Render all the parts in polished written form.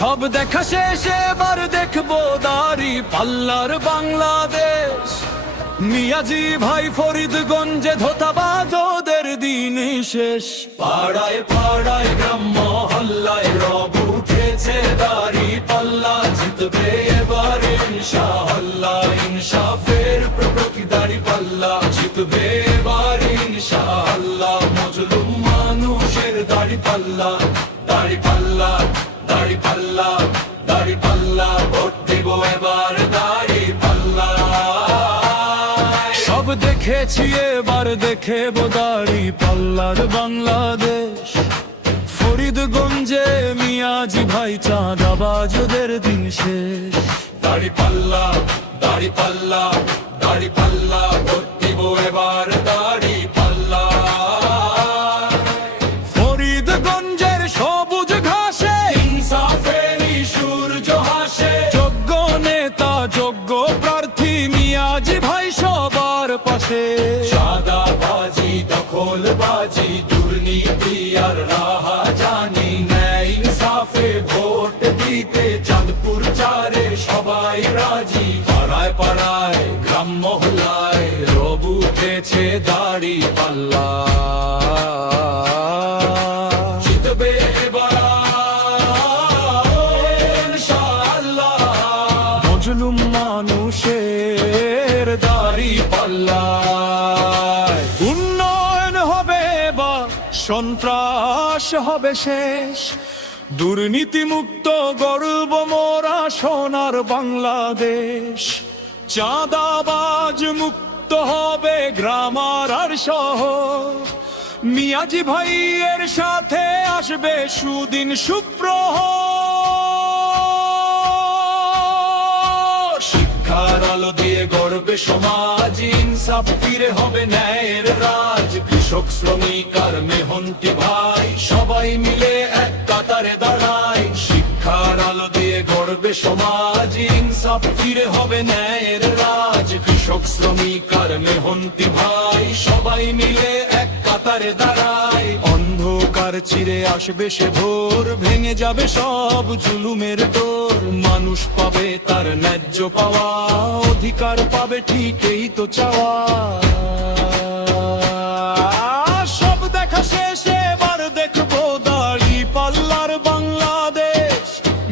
সব দেখা শেষে এবার দেখবো দাড়ি পাল্লার বাংলাদেশ। মিয়াজি ভাই ফরিদগঞ্জে ধোঁতাবাজ ওদের দিন শেষ। পাড়ায় পাড়ায় গ্রাম মহল্লায় রব উঠেছে দাড়ি পাল্লা, জিতবে এবার ইনশাআল্লাহ, ইনসাফের প্রতীক দাড়ি পাল্লা, জিতবে এবার ইনশাআল্লাহ। মজলুম মানুষের দাড়ি পাল্লা, দাড়ি পাল্লা, দাড়ি পাল্লা, দাড়ি পাল্লা, ভোট দেব এবার দাড়ি পাল্লা। সব দেখেছি এবার দেখেব দাড়ি পাল্লার বাংলাদেশ। ফরিদগঞ্জে মিয়াজি ভাই চাঁদাবাজদের দিন শেষ। দাড়ি পাল্লা, দাড়ি পাল্লা, দাড়ি পাল্লা, ভোট দেব এবার দাড়ি পাল্লা। ফরিদগঞ্জের সবুজ ঘাসে ইনসাফেরই সূর্য হাসে। যোগ্য নেতা যোগ্য প্রার্থী মিয়াজি ভাই সবার পাশে। চাঁদাবাজি দখলবাজি দুর্নীতি আর রাহাজানি, ন্যায় ইনসাফে ভোট দিতে চাঁদপুর চারে সবাই রাজি। পাড়ায় পাড়ায় গ্রাম মহল্লায় রব উঠেছে দাড়ি পাল্লা, জিতবে এবার ইনশাআল্লাহ। মজলুম মানুষের দাড়ি পাল্লা। উন্নয়ন হবে বা সন্ত্রাস হবে শেষ। দুর্নীতি মুক্ত গর্ব মোরা সোনার বাংলাদেশ। চাঁদাবাজ মুক্ত হবে গ্রাম আর শহর। মিয়াজি ভাইয়ের সাথে আসবে সুদিন সুপ্রহর। শিক্ষার আলো দিয়ে গড়বে সমাজ, ইনসাফ ফিরে হবে ন্যায়ের রাজ। কৃষক শ্রমিক আর মেহনতি ভাই সবাই মিলে এক কাতারে দাঁড়ায়। শিক্ষার আলো দিয়ে গড়বে সমাজ, ইনসাফ ফিরে হবে ন্যায়ের রাজ। কৃষক শ্রমিক আর মেহনতি ভাই সবাই মিলে এক কাতারে দাঁড়ায়। অন্ধকার চিরে আসবে সে ভোর, ভেঙে যাবে সব জুলুমের ডোর। মানুষ পাবে তার ন্যায্য পাওয়া, অধিকার পাবে ঠিকই তো চাওয়া। সব দেখা শেষে এবার দেখবো দাড়ি পাল্লার বাংলাদেশ।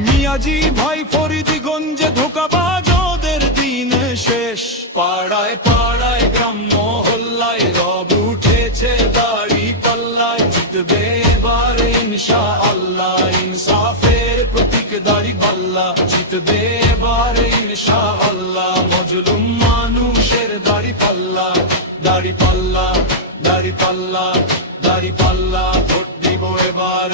মিয়াজি ভাই ফরিদগঞ্জে ধোঁকাবাজ ওদের দিন শেষ। পাড়ায় পাড়ায় গ্রাম মহল্লায় রব উঠেছে দাড়ি পাল্লায়, জিতবে এবার ইনশাআল্লাহ, ইনসাফের প্রতীক দাড়ি পাল্লা, জিতবে এবার ইনশাআল্লাহ। মজলুম মানুষের দাড়ি পাল্লা, দাড়ি পাল্লা, দাড়ি পাল্লা, দাড়ি পাল্লা, ভোট দিব এবার।